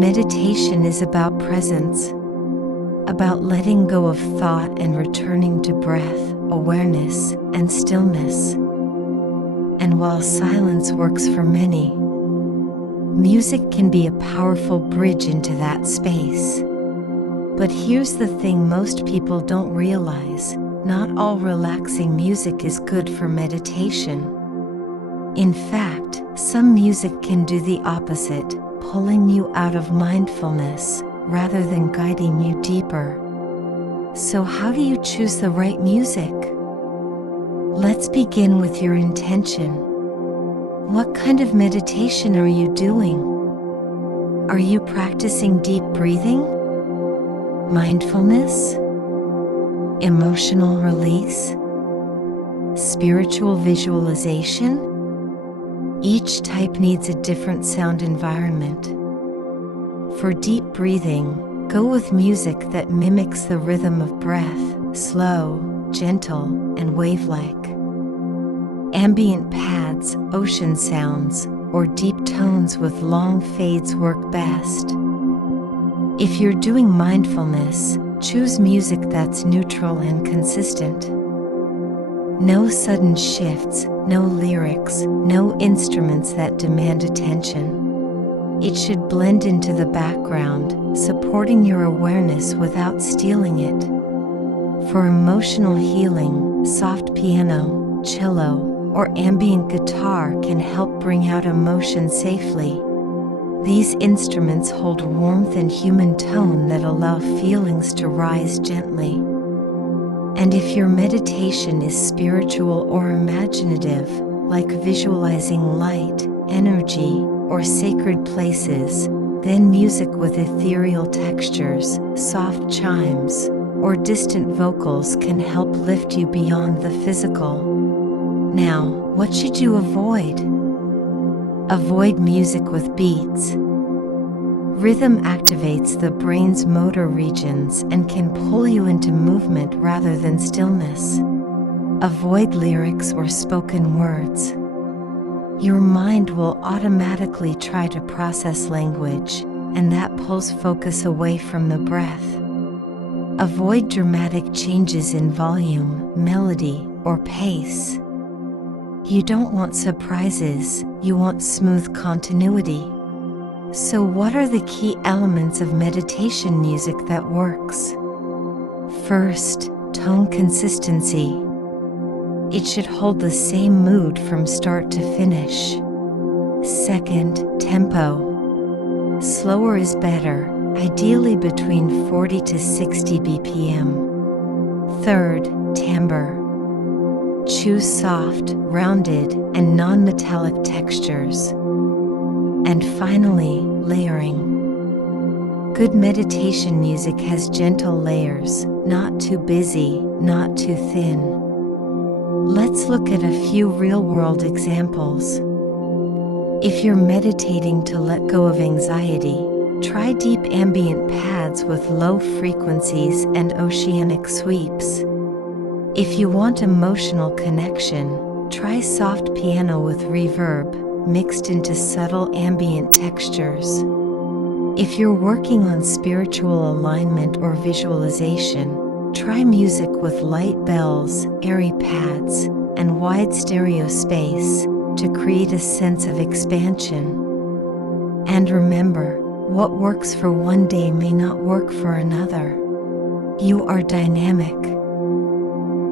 Meditation is about presence, about letting go of thought and returning to breath, awareness, and stillness. And while silence works for many, music can be a powerful bridge into that space. But here's the thing most people don't realize: not all relaxing music is good for meditation. In fact, some music can do the opposite, pulling you out of mindfulness rather than guiding you deeper. So how do you choose the right music? Let's begin with your intention. What kind of meditation are you doing? Are you practicing deep breathing? Mindfulness? Emotional release? Spiritual visualization? Each type needs a different sound environment. For deep breathing, go with music that mimics the rhythm of breath, slow, gentle, and wave-like. Ambient pads, ocean sounds, or deep tones with long fades work best. If you're doing mindfulness, choose music that's neutral and consistent. No sudden shifts, no lyrics, no instruments that demand attention. It should blend into the background, supporting your awareness without stealing it. For emotional healing, soft piano, cello, or ambient guitar can help bring out emotion safely. These instruments hold warmth and human tone that allow feelings to rise gently. And if your meditation is spiritual or imaginative, like visualizing light, energy, or sacred places, then music with ethereal textures, soft chimes, or distant vocals can help lift you beyond the physical. Now, what should you avoid? Avoid music with beats. Rhythm activates the brain's motor regions and can pull you into movement rather than stillness. Avoid lyrics or spoken words. Your mind will automatically try to process language, and that pulls focus away from the breath. Avoid dramatic changes in volume, melody, or pace. You don't want surprises, you want smooth continuity. So what are the key elements of meditation music that works? First, tone consistency. It should hold the same mood from start to finish. Second, tempo. Slower is better, ideally between 40 to 60 BPM. Third, timbre. Choose soft, rounded, and non-metallic textures. And finally, layering. Good meditation music has gentle layers, not too busy, not too thin. Let's look at a few real-world examples. If you're meditating to let go of anxiety, try deep ambient pads with low frequencies and oceanic sweeps. If you want emotional connection, try soft piano with reverb, mixed into subtle ambient textures. If you're working on spiritual alignment or visualization, try music with light bells, airy pads, and wide stereo space to create a sense of expansion. And remember, what works for one day may not work for another. You are dynamic.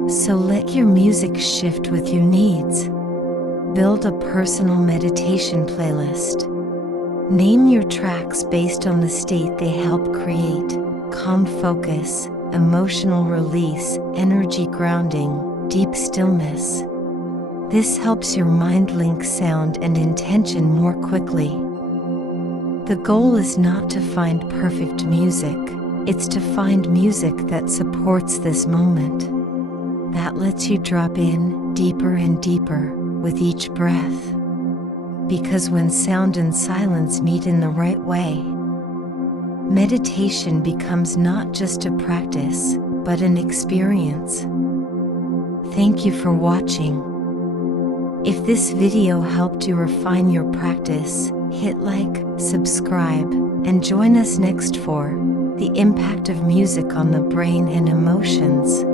So let your music shift with your needs. Build a personal meditation playlist. Name your tracks based on the state they help create: calm focus, emotional release, energy grounding, deep stillness. This helps your mind link sound and intention more quickly. The goal is not to find perfect music, it's to find music that supports this moment, that lets you drop in deeper and deeper with each breath. Because when sound and silence meet in the right way, meditation becomes not just a practice, but an experience. Thank you for watching. If this video helped you refine your practice, hit like, subscribe, And join us next for the impact of music on the brain and emotions.